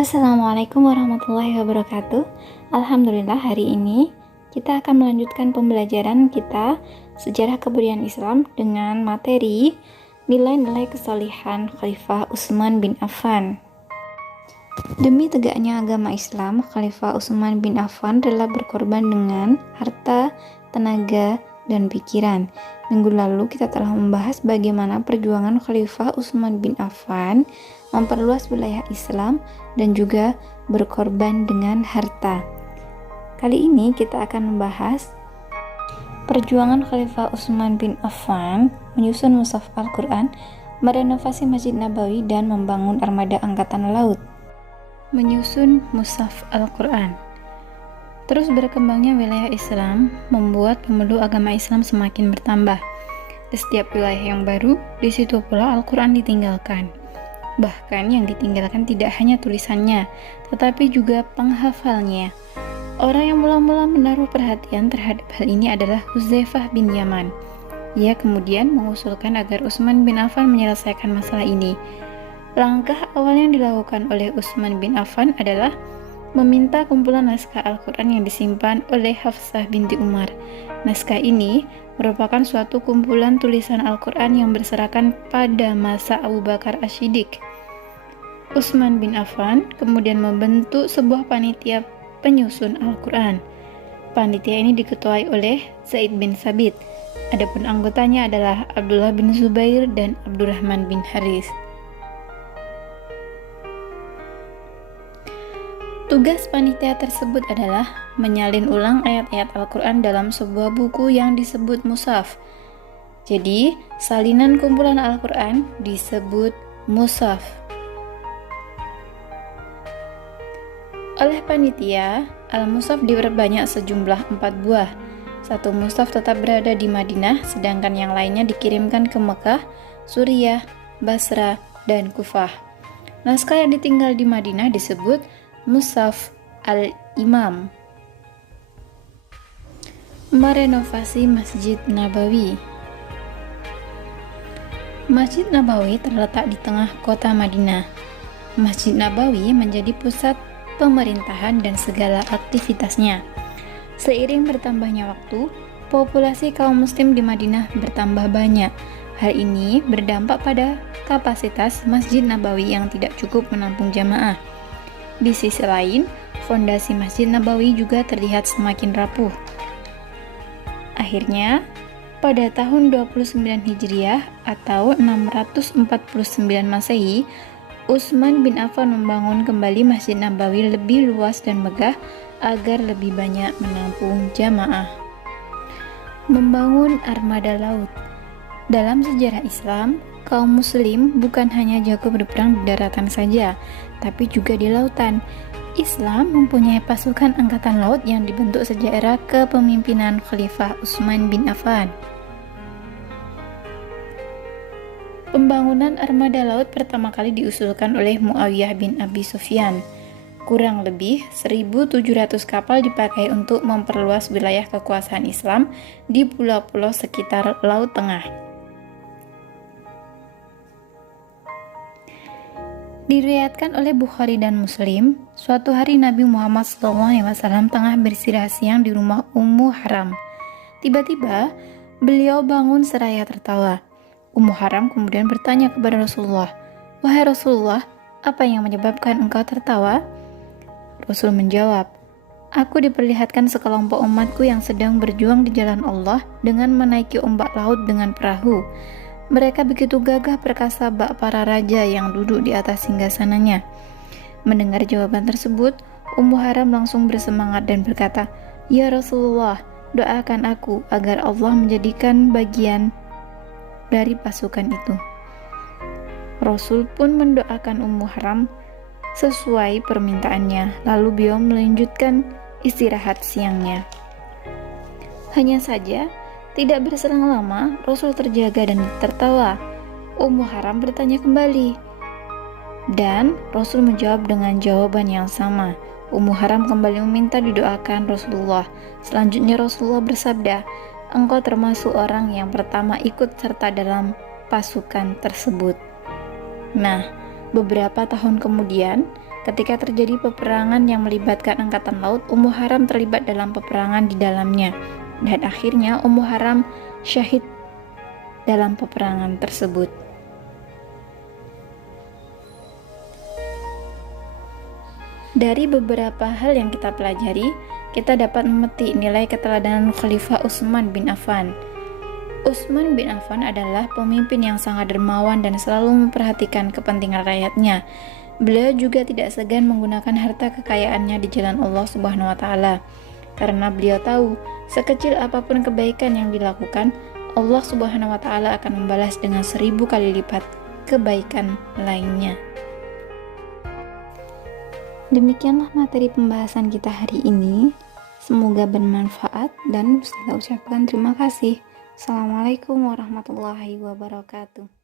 Assalamualaikum warahmatullahi wabarakatuh. Alhamdulillah, hari ini kita akan melanjutkan pembelajaran kita sejarah kebudayaan Islam dengan materi nilai-nilai kesalihan Khalifah Utsman bin Affan. Demi tegaknya agama Islam, Khalifah Utsman bin Affan rela berkorban dengan harta, tenaga, dan pikiran. Minggu lalu kita telah membahas bagaimana perjuangan Khalifah Utsman bin Affan memperluas wilayah Islam dan juga berkorban dengan harta. Kali ini kita akan membahas perjuangan Khalifah Utsman bin Affan menyusun mushaf Al-Quran, merenovasi Masjid Nabawi, dan membangun armada angkatan laut. Menyusun mushaf Al-Quran. Terus berkembangnya wilayah Islam membuat pemeluk agama Islam semakin bertambah. Di setiap wilayah yang baru, di situ pula Al-Quran ditinggalkan. Bahkan yang ditinggalkan tidak hanya tulisannya, tetapi juga penghafalnya. Orang yang mula-mula menaruh perhatian terhadap hal ini adalah Hudzaifah bin Yaman. Ia kemudian mengusulkan agar Utsman bin Affan menyelesaikan masalah ini. Langkah awal yang dilakukan oleh Utsman bin Affan adalah meminta kumpulan naskah Al-Quran yang disimpan oleh Hafsah binti Umar. Naskah ini merupakan suatu kumpulan tulisan Al-Quran yang berserakan pada masa Abu Bakar As-Siddiq. Utsman bin Affan kemudian membentuk sebuah panitia penyusun Al-Quran. Panitia ini diketuai oleh Zaid bin Sabit. Adapun anggotanya adalah Abdullah bin Zubair dan Abdurrahman bin Haris. Tugas panitia tersebut adalah menyalin ulang ayat-ayat Al-Quran dalam sebuah buku yang disebut mushaf. Jadi, salinan kumpulan Al-Quran disebut mushaf. Oleh panitia, Al-Mushaf diperbanyak sejumlah 4 buah. Satu mushaf tetap berada di Madinah, sedangkan yang lainnya dikirimkan ke Mekah, Suriah, Basra, dan Kufah. Naskah yang ditinggal di Madinah disebut Mushaf Al-Imam. Merenovasi Masjid Nabawi. Masjid Nabawi terletak di tengah kota Madinah. Masjid Nabawi menjadi pusat pemerintahan dan segala aktivitasnya. Seiring bertambahnya waktu, populasi kaum muslim di Madinah bertambah banyak. Hal ini berdampak pada kapasitas Masjid Nabawi yang tidak cukup menampung jamaah. Di sisi lain, fondasi Masjid Nabawi juga terlihat semakin rapuh. Akhirnya, pada tahun 29 Hijriah atau 649 Masehi, Utsman bin Affan membangun kembali Masjid Nabawi lebih luas dan megah agar lebih banyak menampung jamaah. Membangun armada laut. Dalam sejarah Islam, kaum muslim bukan hanya jago berperang di daratan saja, tapi juga di lautan. Islam mempunyai pasukan angkatan laut yang dibentuk sejak era kepemimpinan Khalifah Utsman bin Affan. Pembangunan armada laut pertama kali diusulkan oleh Muawiyah bin Abi Sufyan. Kurang lebih 1.700 kapal dipakai untuk memperluas wilayah kekuasaan Islam di pulau-pulau sekitar Laut Tengah. Diriwayatkan oleh Bukhari dan Muslim, suatu hari Nabi Muhammad SAW tengah beristirahat siang di rumah Ummu Haram. Tiba-tiba, beliau bangun seraya tertawa. Ummu Haram kemudian bertanya kepada Rasulullah, "Wahai Rasulullah, apa yang menyebabkan engkau tertawa?" Rasul menjawab, "Aku diperlihatkan sekelompok umatku yang sedang berjuang di jalan Allah dengan menaiki ombak laut dengan perahu. Mereka begitu gagah perkasa bak para raja yang duduk di atas singgasananya." Mendengar jawaban tersebut, Ummu Haram langsung bersemangat dan berkata, "Ya Rasulullah, doakan aku agar Allah menjadikan bagian dari pasukan itu." Rasul pun mendoakan Ummu Haram sesuai permintaannya, lalu beliau melanjutkan istirahat siangnya. Hanya saja, tidak berselang lama, Rasul terjaga dan tertawa. Ummu Haram bertanya kembali, dan Rasul menjawab dengan jawaban yang sama. Ummu Haram kembali meminta didoakan Rasulullah. Selanjutnya Rasulullah bersabda, "Engkau termasuk orang yang pertama ikut serta dalam pasukan tersebut." Nah, beberapa tahun kemudian, Ketika terjadi peperangan yang melibatkan angkatan laut, Ummu Haram terlibat dalam peperangan di dalamnya, dan akhirnya Ummu Haram syahid dalam peperangan tersebut. Dari beberapa hal yang kita pelajari, kita dapat memetik nilai keteladanan Khalifah Utsman bin Affan. Utsman bin Affan adalah pemimpin yang sangat dermawan dan selalu memperhatikan kepentingan rakyatnya. Beliau juga tidak segan menggunakan harta kekayaannya di jalan Allah Subhanahu wa taala. Karena beliau tahu, sekecil apapun kebaikan yang dilakukan, Allah Subhanahu wa taala akan membalas dengan 1000 kali lipat kebaikan lainnya. Demikianlah materi pembahasan kita hari ini. Semoga bermanfaat dan saya ucapkan terima kasih. Assalamualaikum warahmatullahi wabarakatuh.